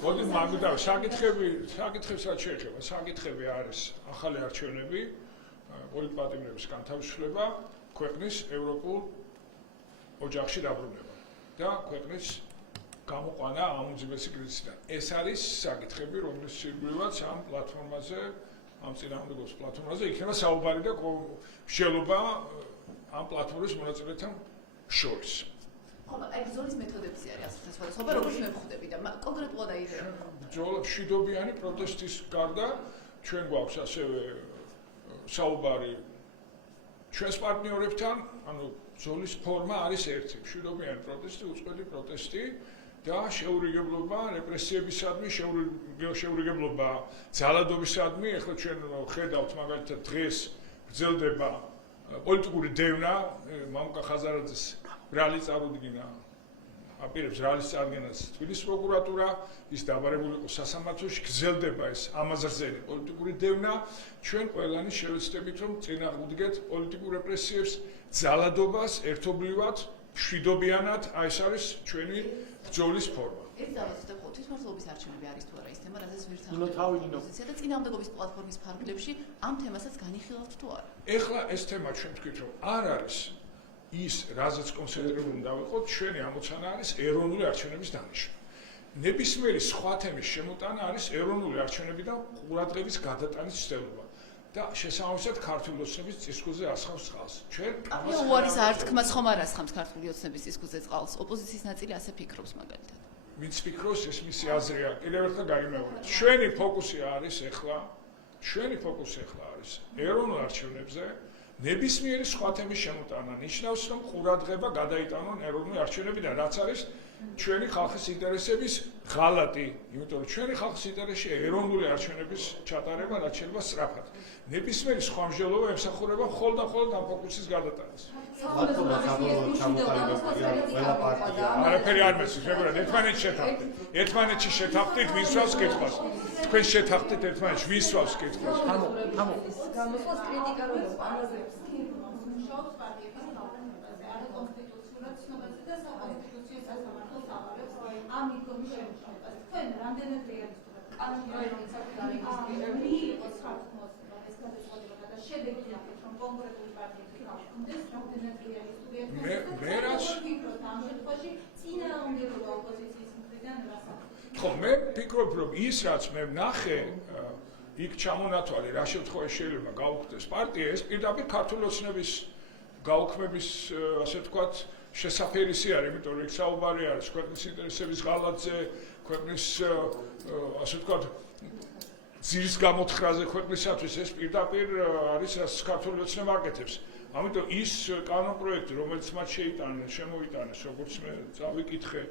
მოდი მაგდა საკითხებს რაც შეეხება, საკითხები არის ახალი არჩევნები, პოლიტპატიმრების განთავისუფლება, ქვეყნის ევროპულ ოჯახში დაბრუნება და ქვეყნის გამოყვანა ამ უძველესი კრიზისიდან. ეს არის საკითხები, რომლის სიბრილვაც ამ პლატფორმაზე, ამ წინააღმდეგობის პლატფორმაზე იქნება საუბარი და მსჯელობა ამ პლატფორმის მონაწილეთა შორის. აი ბრძოლის მეთოდებზე არის ასეთი სხვადასხვა, როგორც მე ვხვდები და კონკრეტულად აი ბრძოლა მშვიდობიანი პროტესტის გარდა ჩვენ გვაქვს ასევე საუბარი ჩვენს პარტნიორებთან, ანუ ბრძოლის ფორმა არის ერთი, მშვიდობიანი პროტესტი, უწყლოდი პროტესტი და შეურიგებლობა რეპრესიებისადმი, შეურიგებლობა ძალადობისადმი, ახლა ჩვენ ხედავთ მაგალითად დღეს გრძელდება პოლიტიკური დევნა, მამუკა ხაზარაძის ბრალი წარუდგინა, აპირებს ბრალის წარდგენას თბილისის პროკურატურა, ის დაბარებული იყო სასამართლოში, გრძელდება ეს ამაზრზელი პოლიტიკური დევნა, ჩვენ ყველანი შევეცდებით, რომ წინააღმდეგეთ პოლიტიკურ რეპრესიებს, ძალადობას ერთობლივად, მშვიდობიანად, აი ეს არის ჩვენი ბრძოლის ფორმა. ეს დავასწრებ ხო თვითმმართველობის არჩევნები არის თუ არა ის თემა, რაზეც ვირთაგვი პოზიცია და წინააღმდეგობის პლატფორმის ფარგლებში ამ თემასაც განიხილავთ თუ არა? ეხლა ეს თემა ჩვენ ვთქვით, რომ არ არის ის, რაზეც კონცენტრირებული დავიყოთ, ჩვენი ამოცანა არის ეროვნული არჩევნების დანიშვნა. ნებისმიერი სხვა თემის შემოტანა არის ეროვნული არჩევნები და ყურადღების გადატანის ცდელობა. და შესაბამისად ქართული ოცნების წისქვილზე ასხამს წყალს. ჩვენ ამას უარის ართქმას ხომ არ ასხამს ქართული ოცნების წისქვილზე წყალს. ოპოზიციის ნაწილი ასე ფიქრობს მაგალითად. ვინც ფიქრობს, ეს მისი აზრია. კიდევ ერთხელ გამიმეორებ. ჩვენი ფოკუსი არის ახლა არის ეროვნულ არჩევნებზე. ნებისმიერი სხვა თემის შემოტანა ნიშნავს, რომ ყურადღება გადაიტანონ ეროვნული არჩევნებიდან, რაც არის ჩვენი ხალხის ინტერესების ღალატი, იმიტომ რომ ჩვენი ხალხის ინტერესია ეროვნული არჩევნების ჩატარება, რაც შეიძლება სწრაფად. ნებისმიერი სხვა მსჯელობა ემსახურება მხოლოდ ამ ფოკუსის გადატანას. არაფერი არ მესმის, მეგობრებო, ერთმანეთში შეთანხმდით, ვინც ვავს კითხვას. თქვენ შეთანხმდით ერთმანეთში, ვინც ვავს კითხვას. გამოხოს კრიტიკა რომ პარაზიტს მუშაობს პარტიების თავმჯდომარეობაზე, არა კონსტიტუციურად ცნობაზე და საკონსტიტუციო სასამართლოს აღარებს ამ მიდგომის შემუშავებას. თქვენ რამდენად რეალისტურად კანონით საკუთარი იყოს ხალხმოს ეს გადაწყვეტილება და შედეგი ნახეთ რომ კონკრეტული პარტიები გავხსნდეს რამდენად რეალისტურია მე რაც ვფიქრობ ამ შემთხვევაში წინააღმდეგობა ოპოზიციის მხრიდან რასაც ხო მე ვფიქრობ რომ ის რაც მე ვნახე იქ ჩამონათვალი რა შემთხვევაში შეიძლება გაუქმდეს პარტია ეს პირდაპირ ქართული ოცნების გაუქმების ასე ვთქვათ შესაფერისი არის იმიტომ რომ იქ საუბარი არის ქვეყნის ინტერესების ღალატზე ქვეყნის ასე ვთქვათ ძირის გამოთხრაზე ქვეყნისათვის ეს პირდაპირ არის რაც ქართული ოცნება აკეთებს ამიტომ ის კანონპროექტი რომელიც მათ შემოიტანეს როგორც მე წავიკითხე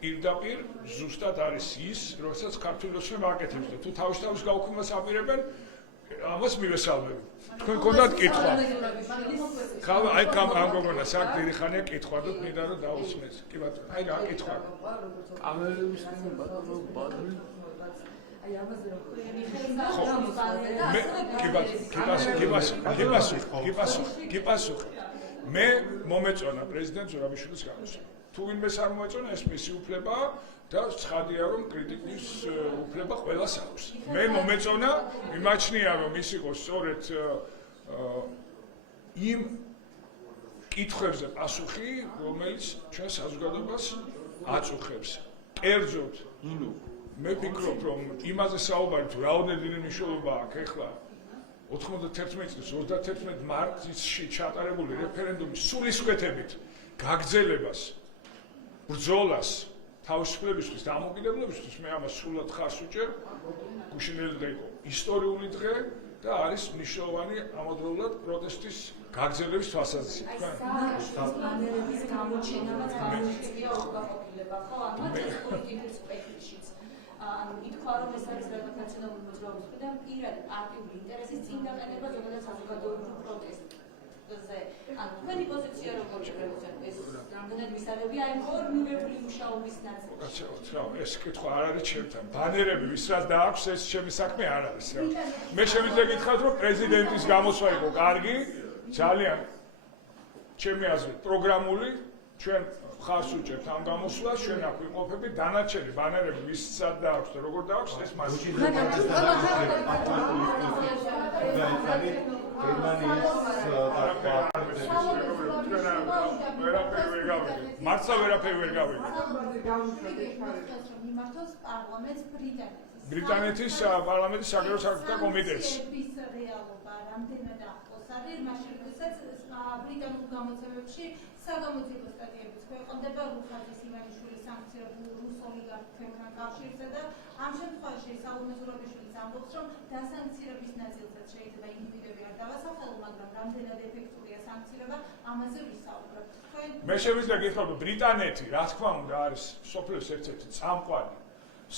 პირდაპირ ზუსტად არის ის, როდესაც ქართული ოცნება აკეთებს და თუ თავის გაუქმებას აპირებენ, ამას მივესალმები. თქვენ გქონდათ კითხვა. აი ამ გოგონა საკ დიდი ხანია კითხვა და მინდა რომ დაусმეს. კი ბატონო, აი რა კითხვა. კამერების ბატონო ბადრი აი ამაზე რომ გიპასუხე. მე მომეწონა პრეზიდენტ ზურაბიშვილის გამოსვლა. თუ ვინმეს არ მოეწონა ეს მისი უფლება და ცხადია რომ კრიტიკის უფლება ყველას აქვს. მე მომეწონა, მიმაჩნია რომ ის იყო სწორედ იმ კითხვებზე პასუხი, რომელიც ჩვენ საზოგადოებას აწუხებს. კერძოდ, მე ვფიქრობ რომ იმაზე საუბარი თუ რაოდენად დიდი მნიშვნელობა აქვს ახლა 91 წლის 31 მარტში ჩატარებული რეფერენდუმის სულისკვეთებით გაგრძელებას ბრძოლას თავისუფლებისთვის და დამოუკიდებლობისთვის მე ამას სრულად ხარს ვუჭერ გუშინელი და იყო ისტორიული დღე და არის მნიშვნელოვანი ამავდროულად პროტესტის გაგრძელების თვალსაზრისით პლანერების გამოჩენამაც გამოიწვია უგაყოფილება ხო ამათ პოლიტიკურ სპექტრიშიც ანუ ითქვა რომ ეს არის რაღაც ნაციონალური მოძრაობის მხრიდან პირადი პარტიული ინტერესის წინ დაყენება ზოგადად საზოგადოებრივ პროტესტზე ანუ თქვენი პოზიცია როგორია ეს რამდენად მისაღებია აი კოორდინირებული მუშაობის ნაწილი რა ეს კითხვა არ არის ჩემთან ბანერები ვის რაც დააქვს ეს ჩემი საქმე არ არის რა მე შემიძლია გითხრათ რომ პრეზიდენტის გამოსვლა იყო კარგი ძალიან ჩემი აზრით პროგრამული ჩვენ ხარს უჭერთ ამ გამოსვლას, ჩვენ აქ ვიმყოფებით, დანარჩენი ბანერები ვისაც დააქვს და როგორ დააქვს ეს მასში. მართლა ვერაფერი ვერ გავიგე. მიმართოს პარლამენტს ბრიტანეთის პარლამენტის საგარეო საქმეთა კომიტეტს. რეალობა რამდენად ახლოს არის, მაშინ როდესაც ბრიტანულ გამოცემებში საგამოძიებო სტატიებიც ქვეყნდება რუსეთის ივანიშვილის სანქცირებულ რუს ოლიგარქებთან კავშირზე და ამ შემთხვევაში სალომე ზურაბიშვილიც ამბობს, რომ დასანქცირების ნაწილსაც შეიძლება ინდივიდები არ დავასახელო, მაგრამ რამდენად ეფექტურია სანქცირება, ამაზე ვისაუბრებთ. მე შემიძლია გითხრათ, რომ ბრიტანეთი, რა თქმა უნდა, არის სოფლის ერთ-ერთი წამყვანი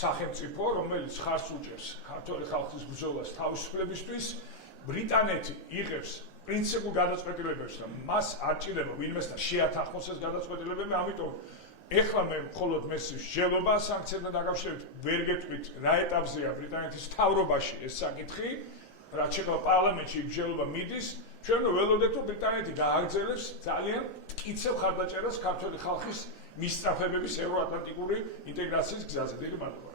სახელმწიფო, რომელიც ხარს უჭერს ქართული ხალხის ბრძოლას თავისუფლებისთვის. ბრიტანეთი იღებს პრინციპულ გადაწყვეტილებებს და მას არ ჭირდება ვინმესთან შეათანხმოს ეს გადაწყვეტილებები, ამიტომ ეხლა მე მხოლოდ მესის მსჯელობა სანქციებთან დაკავშირებით ვერ გეტყვით რა ეტაპზეა ბრიტანეთის მთავრობაში ეს საკითხი, რაც შეეხება პარლამენტში მსჯელობა მიდის, ჩვენ ველოდეთ რომ ბრიტანეთი გააგრძელებს ძალიან მტკიცებ ხარდაჭერას ქართული ხალხის მისწრაფებების ევროატლანტიკური ინტეგრაციის გზაზე. დიდი მადლობა.